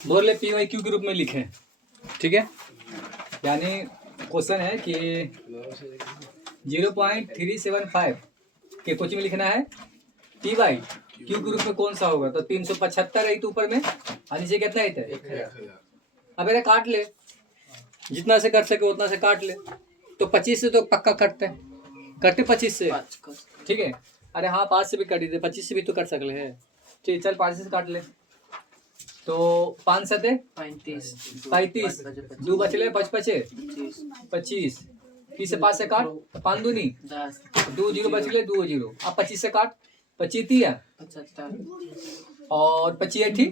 बोल ले P Y Q के रूप में लिखें, ठीक है। यानी क्वेश्चन है कि 0.375 के क्वेश्चन में लिखना है पी वाई क्यू के रूप में कौन सा होगा। तो 375 है तो ऊपर में और नीचे कितना है। अब मेरा काट ले, जितना से कर सके उतना से काट ले। तो 25 से तो पक्का कटते हैं, कटते 25 से, ठीक है। अरे हाँ 5 से भी कट दे, 25 से भी तो कर सकले है। ठीक, चल 5 से काट ले। तो 5 सते 35, 2 बचले 5 बचे 25, 30 से 5 से काट, 5 दूनी 2 0 बचले 2 0। अब 25 से काट, 25 तिया और 25 80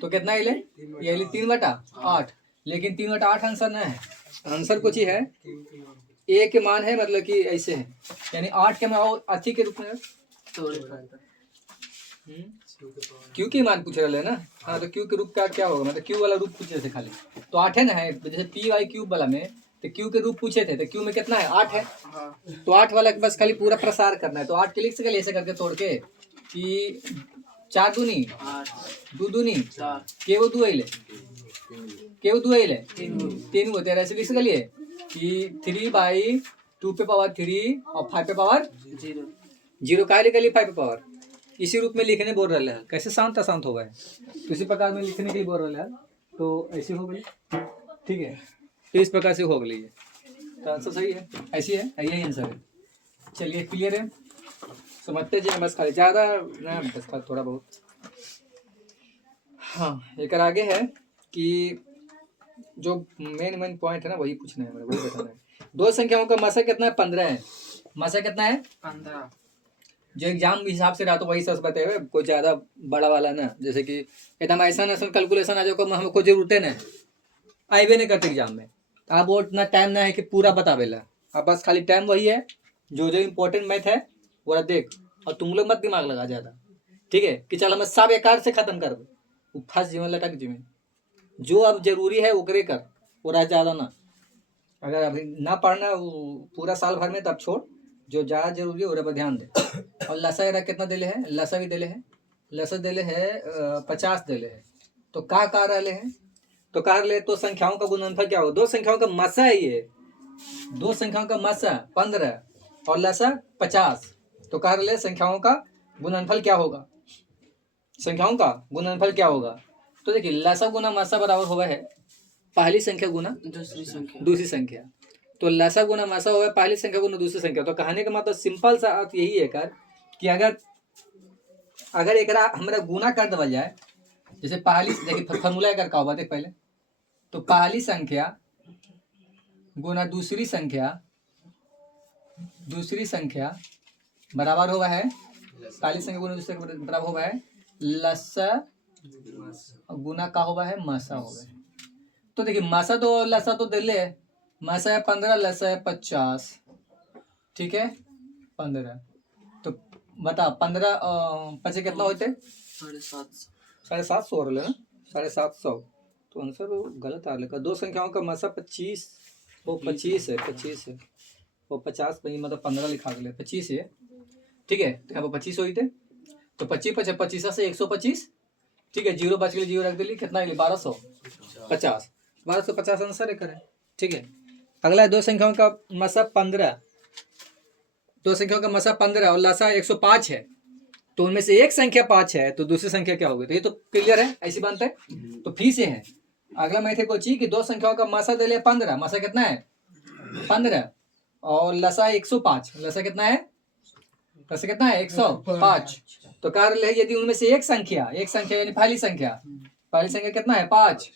तो कितना ले, ये 3/8। लेकिन 3/8 आंसर नहीं है, आंसर कुछ ही है। ए के मान है मतलब कि ऐसे है, यानी 8 के मान अथी के रूप में क्यू के मान पूछ रहे हैं ना। हाँ तो क्यू के रूप का क्या होगा, मतलब क्यू वाला रूप पूछे थे खाली। तो 8 है ना, है जैसे पी वाई क्यूब वाला में तो क्यू के रूप पूछे थे, तो क्यू में कितना है 8 है। तो 8 वाला बस खाली पूरा प्रसार करना है। तो 8 के लिख सके ऐसे करके तोड़ के कि 4 दूनी 2 दूनी के वो 2 ले, के वो 2 ले 3 वो तेरा ऐसे लिख सकलिए कि 3/2 पे पावर 3 और 5 पे पावर 0 का लिख 5 पे पावर। इसी रूप में लिखने बोल रहे हैं, कैसे शांत अशांत हो गए तो इसी प्रकार में लिखने के लिए बोल रहे हैं। तो ऐसे हो गई, ठीक है। तो इस प्रकार से हो गई है, तो आंसर सही है, ऐसी है, यही आंसर है। चलिए क्लियर है, समझते जी बस खाली ज़्यादा ना, बस खाली थोड़ा बहुत। हाँ एक आगे है कि जो मेन पॉइंट है ना वही पूछना है, वही बताना है। दो संख्याओं का मसा कितना है 15 है। मसा कितना है 15। जो एग्जाम हिसाब से रहा तो वही सच बताए, कोई ज़्यादा बड़ा वाला ना, जैसे कि एकदम ऐसा ना कैलकुलेशन आ जाओ हमको जरूरत है ना, आए नहीं करते एग्जाम में। आप वो इतना टाइम ना है कि पूरा बतावेला, अब बस खाली टाइम वही है जो इम्पोर्टेंट मैथ है वो देख, और तुम लोग मत दिमाग लगा ज़्यादा, ठीक है। कि चल मैं सब एकार से खत्म कर दो, फर्स्ट जीवन लटक जीवन, जो अब जरूरी है वो कर, वो रह ज़्यादा ना। अगर अभी ना पढ़ना पूरा साल भर में तब छोड़, जो ज़्यादा जरूरी है उस पर ध्यान दे। और लसा एरा कितना दिले है, लसा भी दिले है, लसा दिले है 50 दिले है। तो का रहे हैं, तो कार ले तो संख्याओं का गुणनफल क्या होगा। दो संख्याओं का मसा है ये, दो संख्याओं का मसा 15 और लसा 50। तो कार ले संख्याओं का गुणनफल क्या होगा, संख्याओं का गुणनफल क्या होगा। तो देखिए लसा गुना मसा बराबर हुआ है पहली संख्या गुना दूसरी संख्या। तो लसा गुना मसा हुआ है पहली संख्या गुना दूसरी संख्या। तो कहने का मतलब सिंपल सा अर्थ यही है कर कि अगर एक हमारा गुना कर देवल जाए, जैसे पहली देखिए फॉर्मूला अगर का होगा देख पहले, तो पहली संख्या गुना दूसरी संख्या बराबर हुआ है, पहली संख्या गुना दूसरी संख्या बराबर हुआ है लसा गुना का हुआ है मसा हुआ है। तो देखिए मसा तो लसा तो दिले है, मसा है 15 लसा है 50, ठीक है 15। तो बता 15 पचे कितना होते 750 हो रहा है ना, 750। तो आंसर गलत आ रहा है। दो संख्याओं का मसा 25 वो 25 है, 25 है वो 50 नहीं मतलब 15 लिखा गया 25 है, ठीक है। तो यहाँ पर 25 हुई थे, तो 25 पचे 25 से 125, ठीक है। 0 बच गई, 0 रख दिली, कितना 1250, 1250 आंसर है करें, ठीक है। अगला है दो संख्याओं का मसा 15, दो संख्याओं का मसा 15 और लसा 105 है। तो उनमें से एक संख्या 5 है, तो दूसरी संख्या क्या होगी। तो ये तो क्लियर है, ऐसी बात है। तो फिर से है अगला मैथ है कोची कि दो संख्याओं का मसा दे ले 15, मसा कितना है 15 और लसा 105, लसा कितना है 105। तो कार्य है यदि उनमें से एक संख्या यानी पहली संख्या कितना है 5,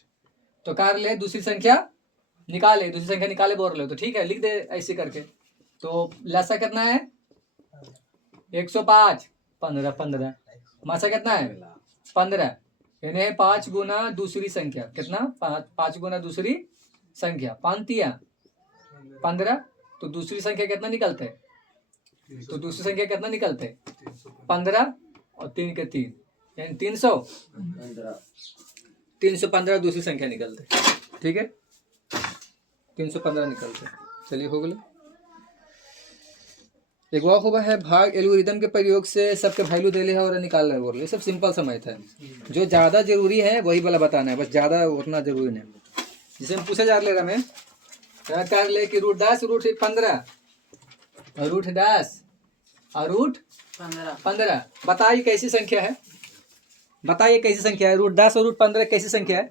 तो कार्य है दूसरी संख्या निकाले बोल रहे हो, तो ठीक है लिख दे ऐसे करके। तो लसा कितना है 105 15 मसा कितना है 15, यानी 5 गुना दूसरी संख्या कितना 5 गुना दूसरी संख्या 15। तो दूसरी संख्या कितना निकलते है, तो दूसरी संख्या कितना निकलते 15 और 3 के 3 यानी 315 दूसरी संख्या निकलते, ठीक है 315 निकलते। चलिए हो गया। एक वो हुआ है भाग एल्गोरिदम के प्रयोग से सबके वैल्यू दे ले है और निकाल रहे बोल, ये सब सिंपल सा मैथ है। जो ज़्यादा जरूरी है वही वाला बताना है, बस ज़्यादा उतना जरूरी नहीं। जिसे हम पूछे जा रहे हमें कर ले कि रूट 10 रूट 15 और रूट 10 और रूट 15 बताइए कैसी संख्या है, बताइए कैसी संख्या है। रूट 10 और रूट 15 कैसी संख्या है?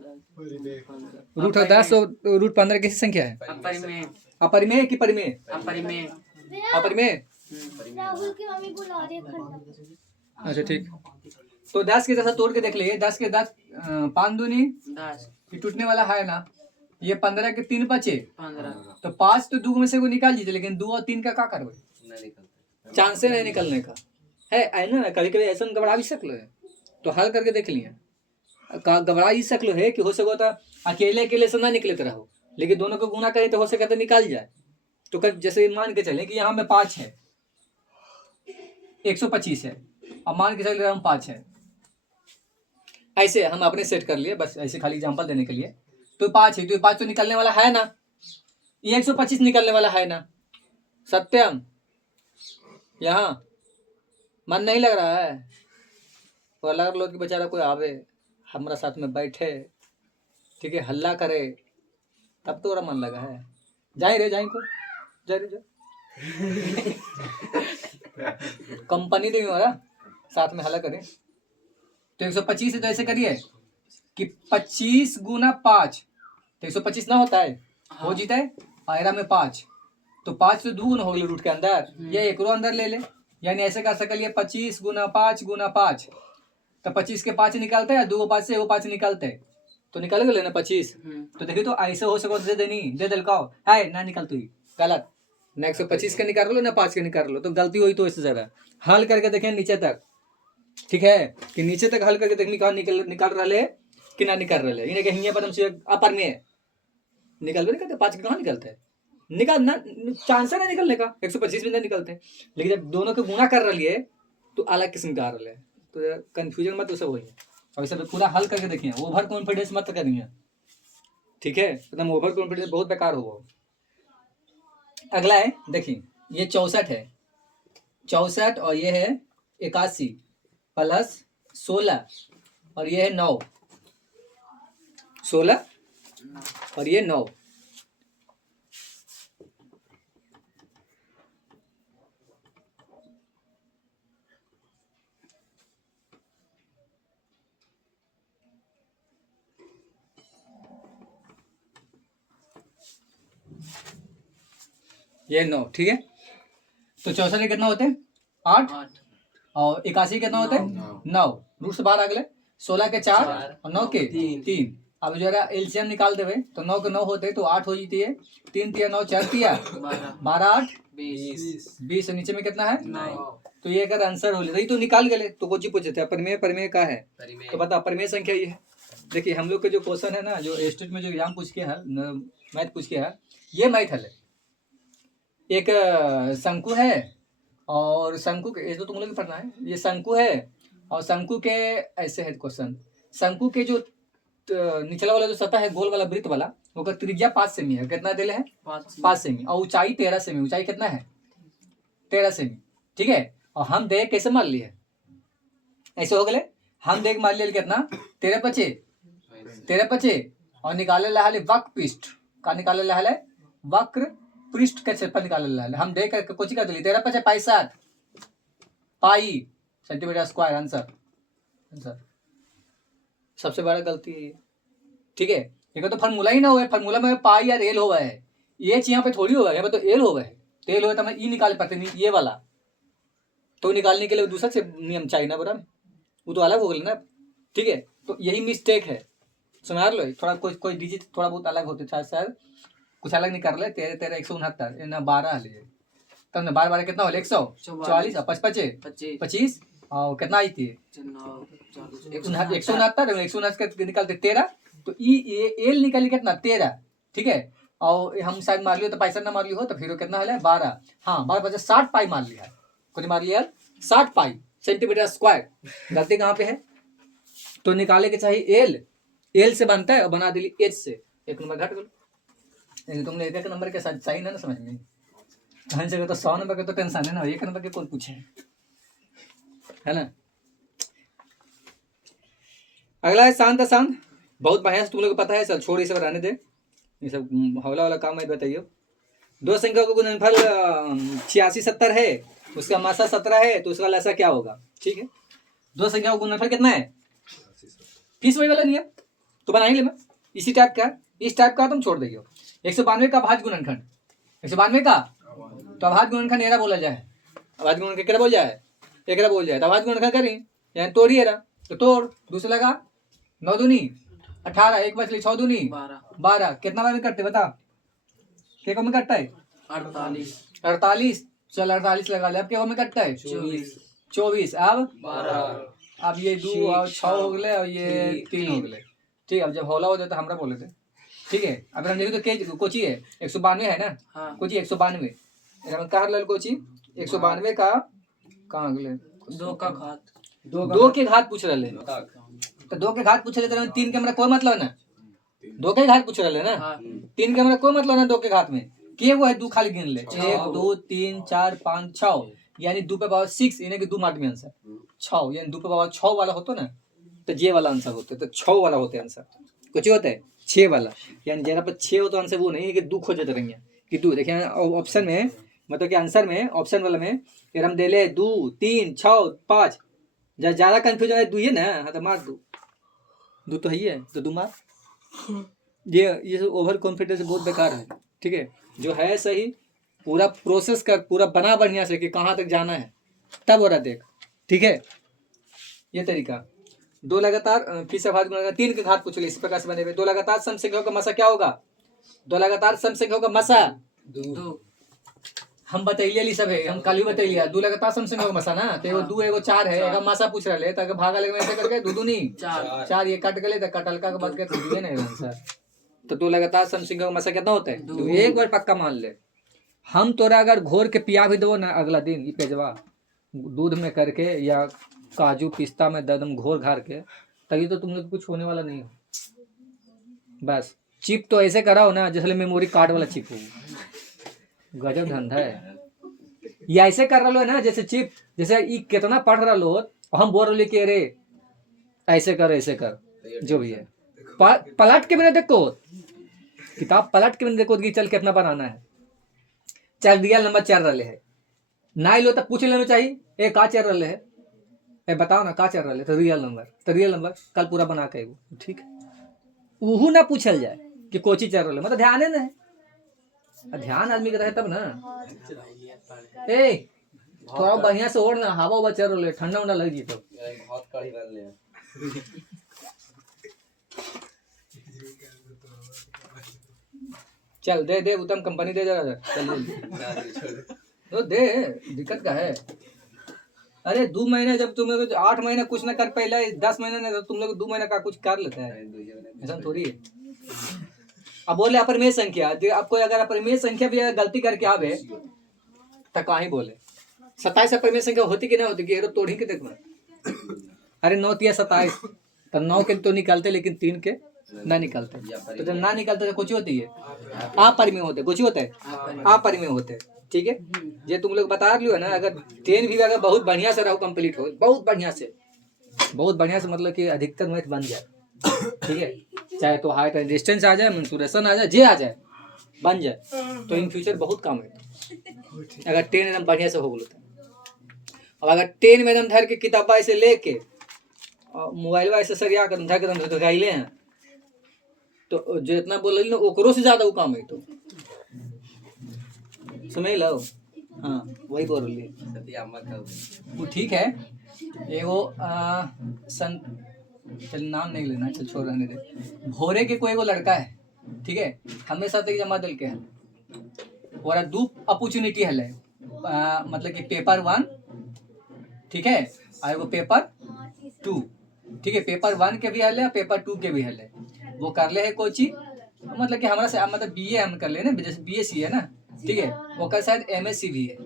रूट 10 और रूट 15 कैसी संख्या है? अपरिमेय कि परिमेय? अपरिमेय। राहुल की मम्मी बुला रही है। अच्छा ठीक, तो 10 के जैसा तोड़ के देख लिए। 10 के 10 5 दूनी 10, ये टूटने वाला है ना, ये 15 के 3 बचे 15, तो 5 तो 2 में से को निकाल दीजिए, लेकिन 2 और 3 का क्या करवे? चांस नहीं निकलने का है ना। कभी कभी ऐसा घबरा भी सकलो है, तो हल करके देख लिए। घबरा ही सकलो है कि हो सको तो अकेले अकेले से ना निकले रहो, लेकिन दोनों को गुना करें तो हो सके तो निकाल जाए। तो जैसे मान के चले कि यहाँ में 5 है, 125 है, अब मान के चल रहा हम 5 है, ऐसे हम अपने सेट कर लिए, बस ऐसे खाली एग्जांपल देने के लिए। तो 5 है, तो 5 तो निकलने वाला है ना, ये 125 निकलने वाला है ना। सत्यम, यहाँ मन नहीं लग रहा है? तो अलग लो कि बेचारा कोई आवे हमारा साथ में बैठे, ठीक है, हल्ला करे, तब तो मन लगा है। जाए रे जाए को जा रे जा कंपनी तो हो रहा साथ में हल्ला करे। तो 125 है, तो ऐसे करिए कि 25 गुना 5 तो 125 ना होता है, हो जीता है आयरा में 5, तो 5 तो 2 गुना हो गया रूट के अंदर, ये एक रो अंदर ले ले, यानी ऐसे कर सकलिए 25 गुना 5 गुना 5, तो 25 के 5 निकालते हैं, 2 5 से वो 5 निकालते हैं, तो निकल गए ना 25। तो देखिए तो ऐसे हो सको दे देनी दे दिलकाओ है ना, निकल तू ही गलत ना। 125 का निकाल लो ना 5 का निकाल लो, तो गलती हुई तो इससे ज़्यादा हल करके देखें नीचे तक, ठीक है, कि नीचे तक हल करके देखनी कहाँ निकाल रहे कि ना निकाल रहे। इन्हें कहेंगे पर हमसे अपर में निकल नहीं करते, 5 के कहाँ निकलते हैं, निकालना चांस है ना निकलने का, 125 में नहीं निकलते। लेकिन जब दोनों को गुना कर रही है तो अलग किस्म का आ रहा है, तो कंफ्यूजन मत उसे वही है। और इसे पूरा हल करके देखिए, ओवर कॉन्फिडेंस मत करिए, ठीक है, एकदम ओवर कॉन्फिडेंस बहुत बेकार हो। अगला है देखिए, ये 64 है, 64 और ये है 81 प्लस 16 और ये है 9, 16 और ये 9। ये 9, ठीक है। तो 64 के कितना होते हैं 8 और 81 कितना होते हैं 9, रूट से बाहर आ गए। 16 के 4 और 9 के 3। अब जरा एलसीएम निकाल देवे तो 9 के 9 होते तो 8 हो जाती है, 3 तिया 9 4 तिया 12 8 20 नीचे में कितना है 9। तो ये अगर आंसर हो ले तो निकाल गए। तो कुछ ही पूछे थे परिमेय, परिमेय का है तो बता परिमेय संख्या ये है। देखिए हम लोग के जो क्वेश्चन है ना, जो स्टेट में जो एग्जाम पूछ के है, मैथ पूछ के है, ये मैथ है। एक शंकु है और शंकु के, ये तो तुम लोग भी पढ़ना है, ये शंकु है और शंकु के ऐसे है क्वेश्चन, शंकु के जो निचला वाला जो सतह है गोल वाला वृत्त वाला, वो का त्रिज्या 5 सेमी है। कितना दिले है 5 सेमी और ऊंचाई 13 सेमी। ऊंचाई कितना है 13 सेमी, ठीक है। और हम देख कैसे मान लिए ऐसे हो गए, हम देख मान लिए कितना 13 पचे और निकाले लहाले वक्र पृष्ठ का, निकाले लहाले वक्र पृष्ठ के क्षेत्रफल निकाले लहाले। हम देख कर कुछ कर दिली 13 पचे 65 पाई सेंटीमीटर स्क्वायर। आंसर आंसर सबसे बड़ा गलती है, ठीक है। एक तो फार्मूला ही ना हुआ है, फार्मूला में पाई या एल हुआ है, ये चीज यहाँ पे थोड़ी हुआ है, यहाँ पे तो एल हुआ है। तो एल हुआ तो हमें ई निकाल पाते नहीं, ये वाला तो निकालने के लिए दूसरा से नियम चाहिए ना, बराबर वो तो अलग हो गया ना, ठीक है। तो यही मिस्टेक है, समझ लो। थोड़ा कोई डिजिट थोड़ा बहुत अलग होते शायद कुछ अलग नहीं कर ले। 13 169 ना 12 लिए तब ना 12 कितना हो 144 और 5 25 और कितना आई थी 169 निकालते 13, तो ई एल निकाली कितना 13, ठीक है। और हम शायद मार लियो तो 65 ना मार लियो हो तो फिर कितना है 12, हाँ 12 60 पाई मार लिया, कुछ मार लिया 60 पाई सेंटीमीटर स्क्वायर। गलती कहाँ पे है, तो निकाले के चाहिए एल से बनता है और बना दिली एच से, एक नंबर घट गया। तुमने एक नंबर के साथ सही ना समझ में, हर जगह तो 100 नंबर के तो टेंशन है ना, 1 नंबर के कौन पूछे, है ना। अगला है शांत अशांत। बहुत बढ़िया से तुम लोग को पता है, चल छोड़ ये सब रहने दे, ये सब हौला वाला काम है। बताइए, दो संख्या का गुणनफल 86-70 है, उसका मासा 17 है, तो उसका लसा क्या होगा। ठीक है, दो संख्या का गुणनफल कितना है, फीस वही वाला नियम तो बना ही लेना। इसी टाइप का, इस टाइप का तुम छोड़ देगी। 192 का भाज्य गुणनखंड, 192 का तो अभाज्य गुणनखंड एरा बोला जाए, अभाज्य गुणनखंड क्या बोल जाए, एकरा बोल जाए। तो अभाज्य गुणनखंड करी यानी तोड़ी एरा, तो तोड़। दूसरा का 9 दूनी 18, एक बचली 6 दूनी 12, कितना बार में कटते बता, क्या में कटता है 48। चल 48 लगा ले। अब क्या में कटता है 24। अब 12। अब ये 2 और 6 हो गए और ये 3 हो गए। ठीक है, अब जब हौला हो जाए तो हमरा बोले थे। ठीक है, अब हम देखें तो कोची है 192 है ना। हाँ। कोची 192 कहाँ लल कोची 192 का कहाँ गए 2 का घात, 2 के घात पूछ रहे, तो 2 के घात पूछ रहे तो 3 के हमरा कोई मतलब ना, 2 के घात पूछ रहे ना। 3 के हमरा कोई मतलब ना, 2 के घात में के वो है 2 खाली गिन ले, 1 2 3 4 5 6 यानी 2 पे पावर 6 यानी कि 2 मार्क में आंसर 6 यानी 2 पे पावर 6 वाला होता ना, तो जे वाला आंसर होते, तो 6 वाला होते आंसर। कुछ होता है 6 वाला, यानी जरा पर 6 हो तो आंसर वो नहीं है कि 2 खोजते रहेंगे कि 2। देखिए ऑप्शन में मतलब कि आंसर में ऑप्शन वाला में अगर हम दे ले 2 3 6 5, ज्यादा कंफ्यूजन है 2 ही है ना, हाँ तो मार 2 तो ही है, तो 2 मार। ये ओवर कॉन्फिडेंस बहुत बेकार है। ठीक है, जो है सही पूरा प्रोसेस कर, पूरा बना बढ़िया से कि कहाँ तक जाना है, तब हो रहा देख। ठीक है, ये तरीका। 2 लगातार फिर से भाग गुणा 3 के घात पूछ ले, इस प्रकार से बने हुए 2 लगातार सम संख्याओं का मसा क्या होगा, 2 लगातार सम संख्याओं का मसा 2। हम बतैलिए सब है, हम कल ही बतैलिए 2 लगातार सम संख्याओं का मसा ना, तो एगो 2 एगो 4 है, एगो मसा पूछ रहे तो भागा लगे ऐसे करके 2 दूनी 4, ये कट गए तो कटलका के बाद के दिए ना आंसर। तो 2 लगातार सम संख्याओं का मसा कितना होता है, तो एक बार पक्का मान ले। हम तोरा अगर घोर के पिया भी दो ना अगला दिन, ये पेजवा दूध में करके या काजू पिस्ता में दम घोर घार के, तभी तो तुम लोग कुछ होने वाला नहीं हो। बस चिप तो ऐसे कराओ ना जैसे मेमोरी कार्ड वाला चिप हो, गजब धंधा है। या ऐसे कर रहा है ना जैसे चिप, जैसे ये कितना पढ़ रहा लो और हम बोल रहे कि अरे ऐसे कर जो भी है, पलट के मैंने देखो किताब, पलट के मैंने देखो कि चल कितना बनाना है। चल रियल नंबर 4 रहे है ना लो, तब पूछ लेना चाहिए ए का 4 रहे है, ए बताओ ना का 4 रहे, तो रियल नंबर कल पूरा बना के वो। ठीक है, उहू ना पूछल जाए कि कोची 4 रहे, मतलब ध्यान है ना, ध्यान आदमी के रहे तब ना। ए थोड़ा बढ़िया से ओढ़ ना, हवा चल रहे, ठंडा उंडा लग जी तो चल दे उत्तम कंपनी दे जरा, चल तो दे, दिक्कत का है। अरे 2 महीने जब तुम लोग 8 महीने कुछ ना कर पहले 10 महीने ने तो तुम लोग 2 महीने का कुछ कर लेते हैं, ऐसा थोड़ी है। अब बोले अपरिमेय संख्या, आपको अगर अपरिमेय संख्या भी गलती करके आवे तो कहीं बोले 27 अपरिमेय संख्या होती कि नहीं होती कि तोड़ी के देखो। अरे 9 या 27 तो 9 के तो निकालते लेकिन 3 के ना निकालते, तो जब ना निकालते तो कुछ होती है अपरिमेय होते, कुछ होता है अपरिमेय होते। ठीक है, ये तुम लोग बता लियो ना, अगर 10 भी अगर बहुत बढ़िया से रहो कंप्लीट हो, बहुत बढ़िया से मतलब कि अधिकतर मैथ बन जाए। ठीक है, चाहे तो हाइट एंड डिस्टेंस आ जाए, मेंसुरेशन आ जाए, जे आ जाए बन जाए, तो इन फ्यूचर बहुत काम है अगर 10 एकदम बढ़िया से हो गलो। अब अगर 10 में एकदम धर के किताबा ऐसे लेके मोबाइल ऐसे सरिया कर धर के तो गाइले हैं, तो जितना बोल रही ना ओकरो से ज्यादा वो काम है, तो समझ लो। हाँ वही बोल रही वो। ठीक है, एगो चल नाम नहीं लेना, चल छोड़ रहने दे। भोरे के कोई एगो लड़का है, ठीक है, हमेशा तक जमा दिल के है और 2 अपॉर्चुनिटी है, मतलब कि पेपर 1 ठीक है और एगो पेपर 2। ठीक है, पेपर 1 के भी हल है, पेपर 2 के भी हल है। वो कर ले है कोची, मतलब कि हमारा से मतलब बीए हम कर ले ना, जैसे बीएससी है ना। ठीक है, वो का शायद एमएससी भी है,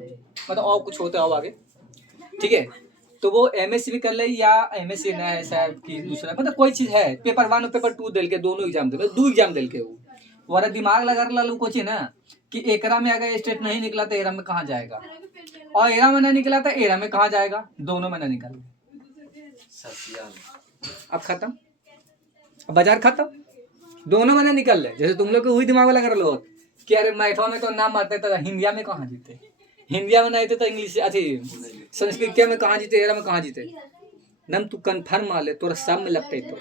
मतलब और कुछ होता है आगे। ठीक है, तो वो एमएससी भी कर ले या एमएससी ना है शायद कि दूसरा, मतलब कोई चीज है। पेपर 1 और पेपर 2 दिल के दोनों एग्जाम दिल, 2 एग्जाम दिल के वाला दिमाग लगा लालू कोची ना कि एकरा में अगर स्टेट नहीं निकला तो एरा में कहाँ जाएगा, और एरा में ना निकला तो एरा में कहाँ जाएगा, दोनों में ना निकल। अब खत्म, अब बाजार खत्म, दोनों में ना निकल ले। जैसे तुम लोग को वही दिमाग लगा लो कि अरे मैथवा में तो नाम आते तो हिंदिया में कहाँ जीते, हिंदिया में नहीं थे तो इंग्लिश अथी संस्कृत में कहाँ जीते, एरा में कहाँ जीते। नम तू कन्फर्म मान ले तोरा सब में लगते तो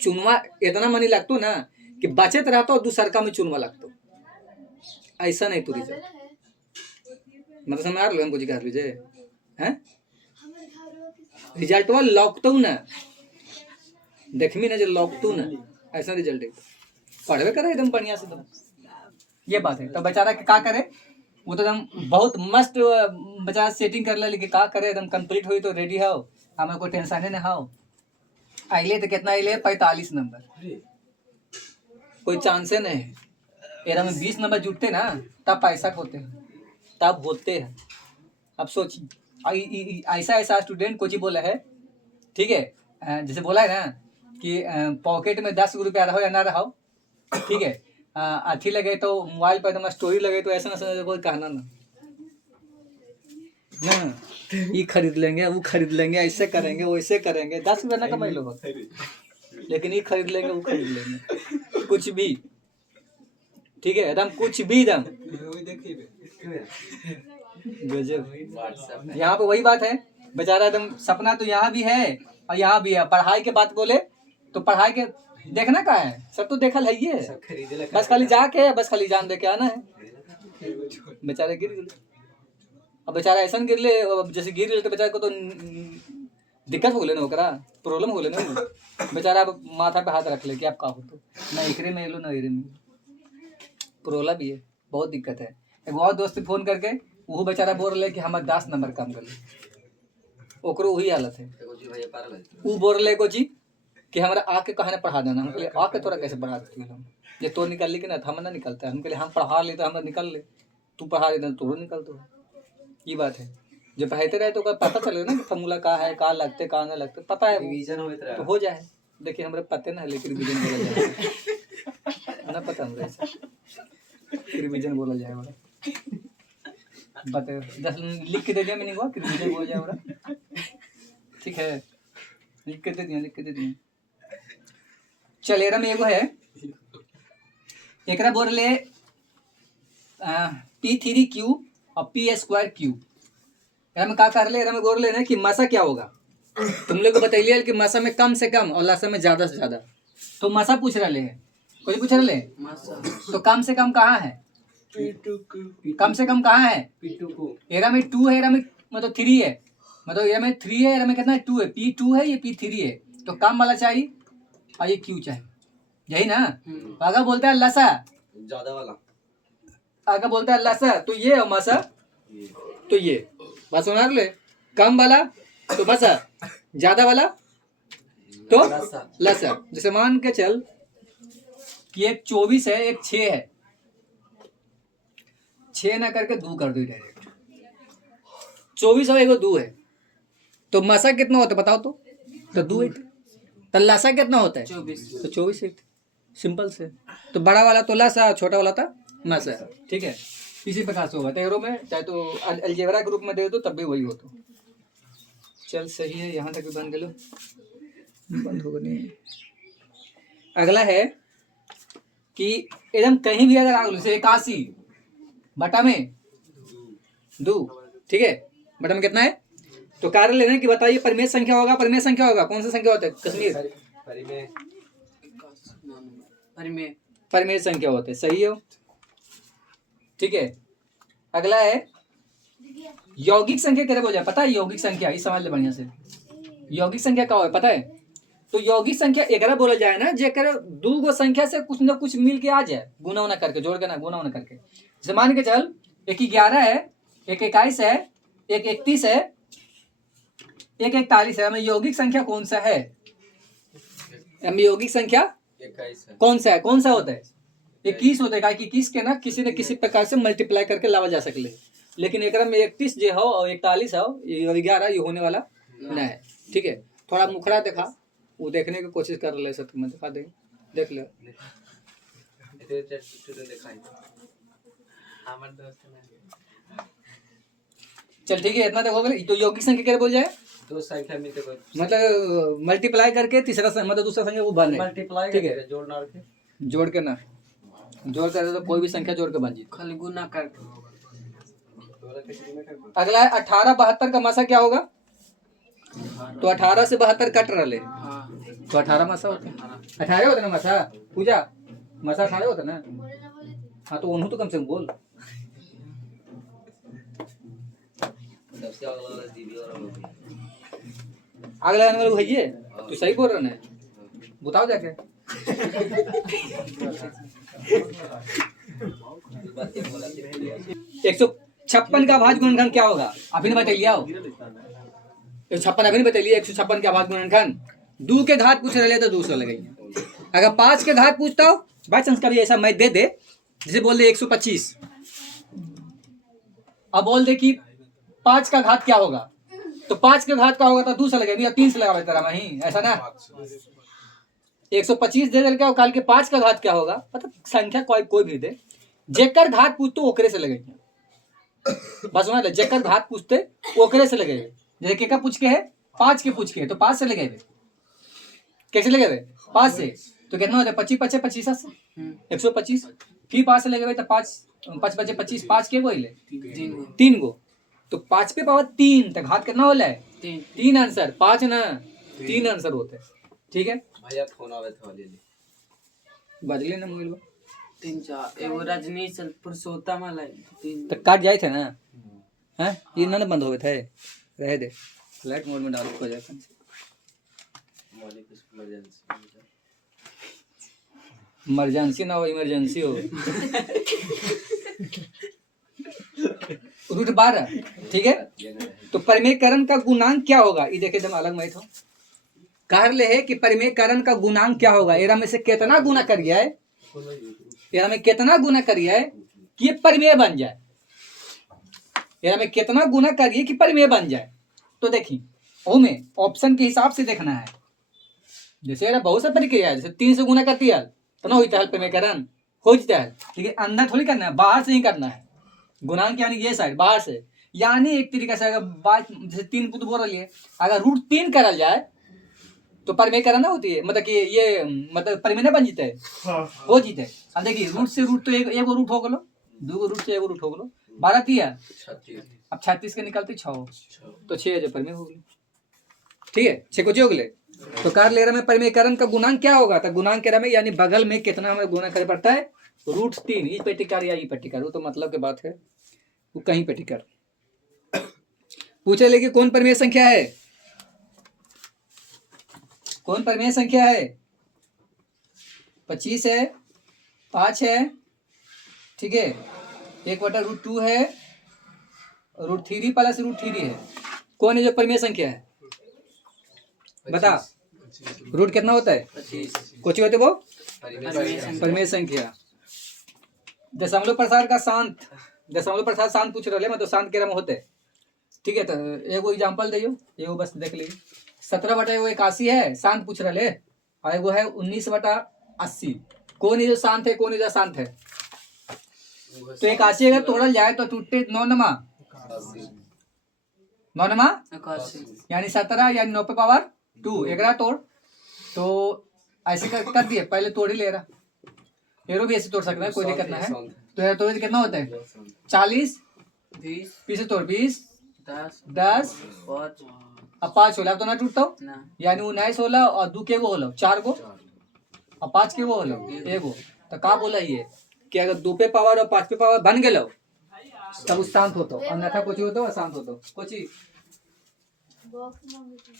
चुनवा इतना मनी लगतो ना कि बचत रहता और दूसर का में चुनवा लगतो, ऐसा नहीं तू रिजल्ट मतलब समझ आ रहे हमको जी कह लीजिए हैं रिजल्ट वा लौकतो ना देखमी ना जो लौकतो ना ऐसा रिजल्ट है। पढ़वे करे एकदम बढ़िया से तो ये बात है। तो बेचारा क्या करे, वो तो एकदम बहुत मस्त बेचारा सेटिंग कर ले, लेकिन क्या करे एकदम कंप्लीट हुई तो रेडी हो, हमें कोई टेंशन ना हो। आइले तो कितना आइले 45 नंबर, कोई चांस नहीं है। एरा में 20 नंबर जुटते ना तब पैसा होते हैं, तब होते हैं। अब सोचिए ऐसा ऐसा स्टूडेंट कुछ ही बोला है, ठीक है, जैसे बोला है ना कि पॉकेट में 10 रुपया रहो या ना रहो, ठीक है, अथी लगे तो मोबाइल पर एकदम स्टोरी लगे तो ऐसा ना कोई कहना ना ये खरीद लेंगे वो खरीद लेंगे ऐसे करेंगे वैसे करेंगे, 10 रुपया ना कमाई लो, लेकिन ये खरीद लेंगे वो खरीद लेंगे, कुछ भी, ठीक है, एकदम कुछ भी एकदम गजब। यहाँ पे वही बात है बेचारा एकदम सपना तो यहाँ भी है और यहाँ भी है। पढ़ाई के बात बोले तो पढ़ाई के देखना का है, सब तो देखल है ये, बस खाली जाके बस खाली एग्जाम दे के आना है। बेचारे गिर गए, अब बेचारा ऐसा गिर ले, जैसे गिर गए तो बेचारे को तो दिक्कत हो लेना, ओकरा प्रॉब्लम हो लेना, बेचारा अब माथा पे हाथ रख ले कि आप का हो तो ना एकरे में लो ना एरे में, प्रॉब्लम भी है, बहुत दिक्कत है। एक और दोस्त फोन करके वो बेचारा बोल रहे कि हमारे 10 नंबर कम कर ले, ओकरो वही हालत है। वो बोल रहे को जी कि हमारा आके कहा ना पढ़ा देना, हम कहले आके तोरा कैसे पढ़ा देती हम, ये तो निकल ली कि ना हम ना निकलता है, हम कहले हम पढ़ा लेते हम निकल ले, तू पढ़ा लेते तो निकल तो, ये बात है। जो पढ़ाते रहे तो पता चले ना कि फॉर्मूला का है, का लगते का ना लगते, पता है तो हो जाए। देखिए हमारे पते ना है लेकिन रिवीजन बोला जाए ना, पता हमारे रिवीजन बोला जाए बड़ा बता 10 लिख के दे दिया मैंने को रिवीजन बोला जाए बड़ा, ठीक है, लिख के दे दिया। चलेरा में एगो है एकरा बोल ले P3Q और P2Q, में क्या कर ले में बोल लेना कि मसा क्या होगा। तुम लोग को बतैलिए कि मसा में कम से कम और लसा में ज्यादा से ज्यादा, तो मसा पूछ रहे हैं, कोई पूछ रहे तो कम से कम कहाँ है, कम से कम कहाँ है, एरा में 2 है, एरा में मतलब 3 है, मतलब एरा में 3 है, एरा में कितना है 2 है, P2 है ये P3 है, तो कम वाला चाहिए और ये Q चाहिए, यही ना। अगर बोलता है लसा ज्यादा वाला, अगर बोलता है लसा तो ये और मसा तो ये, बस सुना ले, कम वाला तो मसा, ज्यादा वाला तो लसा। जैसे मान के चल कि एक 24 है एक 6 है, 6 ना करके 2 कर दो डायरेक्ट, 24 और एगो 2 है, तो मसा कितना होता है बताओ तो 2 है, तो लसा कितना होता है 24, तो 24 है, सिंपल से। तो बड़ा वाला तो लसा, छोटा वाला था मसा, ठीक है, इसी प्रकार से होगा। तेरो में चाहे तो अलजेब्रा के रूप में दे दो तब भी वही हो, तो चल सही है, यहाँ तक भी बंद कर लो, बंद होगा नहीं। अगला है कि एकदम कहीं भी अगर आगे जैसे 81 बटा में 2, ठीक है, बटा में कितना है, तो कार्य लेना कि बताइए परिमेय संख्या होगा, परिमेय संख्या होगा, कौन सा संख्या होता है कश्मीर, परिमेय संख्या होते हैं, सही हो, ठीक है। अगला है यौगिक संख्या कैसे बोल जाए, पता है यौगिक संख्या, इस समझ ले बढ़िया से, यौगिक संख्या क्या है पता है, तो यौगिक संख्या एकरा बोला जाए ना जेकर 2 गो संख्या से कुछ ना कुछ मिल के आ जाए, गुना उना करके, जोड़ के ना गुना उना करके। जैसे मान के चल एक 11 है, एक 21 है, एक 31 है, एक 41 है, हमें यौगिक संख्या कौन सा है, हमें यौगिक संख्या कौन सा है, कौन सा होता है 21 होता है, 21 के ना किसी न किसी प्रकार से मल्टीप्लाई करके लावा जा सकले, लेकिन एक में 31 जो हो और 41 हो, 11 ये होने वाला नहीं है, ठीक है। थोड़ा मुखड़ा देखा, वो देखने की कोशिश कर रहे सब, मैं दिखा देंगे, देख लो चल ठीक है, इतना तक हो गया। तो यौगिक संख्या क्या बोल जाए? दो संख्या मिलकर मतलब मल्टीप्लाई करके तीसरा मतलब दूसरा संख्या वो बन है, मल्टीप्लाई ठीक है। जोड़ना के जोड़ के ना, जोड़ कर तो कोई भी संख्या जोड़ के बन जी। खाली गुना करके। अगला है 1872 का मासा क्या होगा? तो 18 से 72 कट रहे, तो 18 मासा होता है। 18 होता ना मासा? पूजा मासा 18 होता ना? बोले ना बोले थे। हाँ तो उन्हों तो कम से कम बोल। अगला आने वाला भैया तू सही बोल रहा ना, बताओ जाके। 156 का भाज्य गुणनखंड क्या होगा? अभी नहीं बताइए। 156 अभी नहीं बताइए। 156 का भाज्य गुणनखंड 2 के घात पूछ रहे तो दूसरा लगाइए। अगर 5 के घात पूछता हो बाई चांस कभी ऐसा मैं दे दे, जैसे बोल दे 125, अब बोल दे कि 5 का घात क्या होगा, तो 5 के घात का होगा तो दूसरा लगेगा या 3 से लगा तेरा वहीं, ऐसा ना। 125 दे क्या काल के 5 का घात क्या होगा, मतलब संख्या कोई भी दे, जेकर घात पूछते ओकरे से लगेगा। बस सुना ले, जेकर घात पूछते ओकरे से लगेगा। जैसे के का पूछ के है 5 के पूछ के है तो 5 से लगेगा। कैसे लगेगा? 5 से। तो कितना होता है? 25 25 25 से 125। फिर 5 से लगेगा तो 5 5 बचे 25, 5 के बोले 3 गो, तो 5 पे पावर 3 तक घात कितना होला है? 3 आंसर, 5 ना 3 आंसर होते हैं, ठीक है। भैया फोन आवे था ले ले बदले ना मोबाइल में 3 4 एगो रजनी चल पुरुषोत्तम वाला 3 तो काट जाए थे ना, हैं ये ना बंद हो गए थे, रह दे फ्लाइट मोड में डालो हो जाएगा। मौलिक इमरजेंसी इमरजेंसी ना हो, इमरजेंसी हो। रूट 12, ठीक है। तो परिमेयकरण का गुणांक क्या होगा? ये देखे एकदम अलग मैथ हो। कह ले है कि परिमेयकरण का गुणांक क्या होगा, एरा में से कितना गुना करिए है, एरा में कितना गुना करिए है कि ये परिमेय बन जाए, एरा में कितना गुना करिए कि परिमेय बन जाए। तो देखिए ओ में ऑप्शन के हिसाब से देखना है। जैसे एरा बहुत सा प्रक्रिया है, जैसे 3 से गुना करती है तो ना होता है परिमेयकरण हो जाता है, लेकिन अंदर थोड़ी करना है, बाहर से ही करना है। गुणांक यानी ये साइड बाहर से, यानी एक तरीके से अगर जैसे 3 को तो बोल रही है, अगर रूट 3 करल जाए तो परिमेयकरण ना होती है, मतलब कि ये मतलब परिमेय बन जीते है, हो जीते। अब देखिए रूट से रूट तो एगो रूट हो गलो, 2 रूट से एगो रूट हो गलो, 12 तिया 36 अब 36 के निकलते 6 तो 6 जो परिमेय हो गए, ठीक है। 6 को जो गले तो कार ले रहा में परिमेयकरण का गुणांक क्या होगा? तो गुणांक के रहा में यानी बगल में कितना हमें गुना करे पड़ता है, रूट 3 ई पेटिकार या ई पेटिकार, वो तो मतलब के बात है, वो कहीं पेटिकार। पूछे लेकिन कौन परिमेय संख्या है, कौन परिमेय संख्या है? 25 है, 5 है, ठीक है, 1/√2 है, √3 प्लस √3 है। कौन है जो परिमेय संख्या है? बता। रूट कितना होता है? 25 कुछ होते वो परिमेय परिमेय संख्या। दशमलव प्रसार का शांत, दशमलव प्रसार शांत पूछ रहे मतलब शांत के रम होते, ठीक है। तो एगो एग्जांपल दियो, एगो बस देख लीजिए। 17/81 है शांत पूछ रहे, और एगो है 19/80। कौन है जो शांत है, कौन है जो शांत है? तो 81 अगर तोड़ल जाए तो टूटे 9 नमा 9 नमा 81 यानी 17 यानी 9 पे पावर 2 एक तोड़, तो ऐसे कर दिए, पहले तोड़ ही ले रहा, एरो भी ऐसे तोड़ सकता है, कोई दिक्कत ना है। तो यार तोड़ कितना होता है? 40 20 20 तोड़ 20 10 10 5 अब 5 होला तो ना टूटता हो, ना यानी 19 होला और 2 के गो होला 4 गो और 5 के गो होला एगो। तो का बोला ये कि अगर 2 पे पावर और 5 पे पावर बन गेलो तब शांत होतो, अन्यथा कुछ होतो अशांत होतो। कुछ बॉक्स मांगे थे।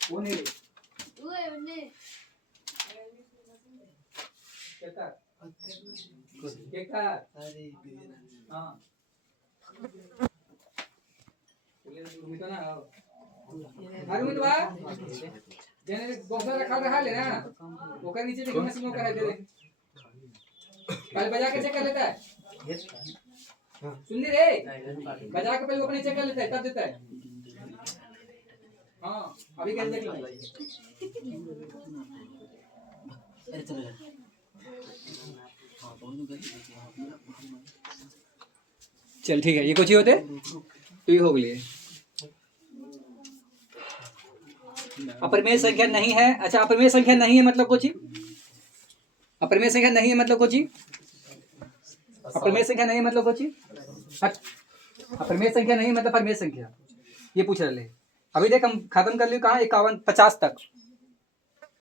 वो नहीं ओए उन्ने केका हां मितो ना अरे मितो बा जेने बॉक्स रखा रहा ले ना ओकर नीचे देखना मशीन का है दे दे, पहले बजा के चेक कर लेता है, सुन ली रे, बजा के पहले अपने चेक कर लेता है तब देता है। हाँ अभी कैसे देख लो चल ठीक है, ये कुछ ही होते तो ये हो गए। अपरिमेय संख्या नहीं है। अच्छा, अपरिमेय संख्या नहीं है मतलब कुछ ही, अपरिमेय संख्या नहीं है मतलब कुछ ही, अपरिमेय संख्या नहीं मतलब कुछ ही, अपरिमेय संख्या नहीं मतलब परिमेय संख्या, ये पूछ रहे। अभी देख हम खत्म कर लियो कहाँ 51 50 तक।